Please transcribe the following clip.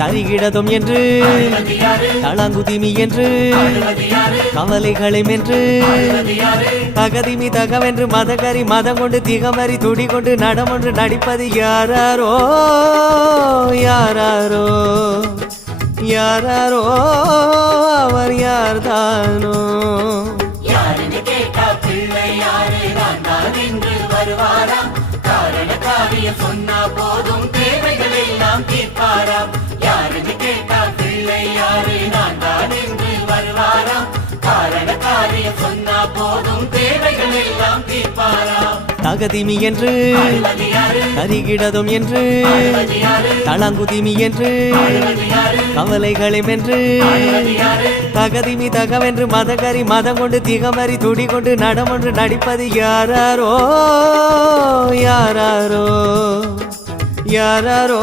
தரிகிடதும் என்று தளாங்குதிமி என்று கவலைகளை மென்று தகதிமி தகவென்று மதகரி மதம் கொண்டு திகமறி துடி கொண்டு நடமொன்று நடிப்பது யாராரோ யாராரோ யாராரோ அவர் யார்தானோ யாருன்னு கேட்டா பிள்ளை யாரு நான் என்று வருவாராம் காரண காரியம் சொன்னா போதும் தேவைகள் எல்லாம் தீர்ப்பாராம் யாருன்னு கேட்டா பிள்ளை யாரு நான் என்று வருவாராம் காரண காரியம் சொன்னா போதும் தேவைகள் எல்லாம் தீர்ப்பாராம் தகதிமி என்று தரிகிடதும் என்று தளாங்குதிமி என்று கவலைகளை மென்று தகதிமி தகவென்று மதகரி மதம் கொண்டு திகமறி துடி கொண்டு நடமொன்று நடிப்பது யாராரோ யாராரோ யாராரோ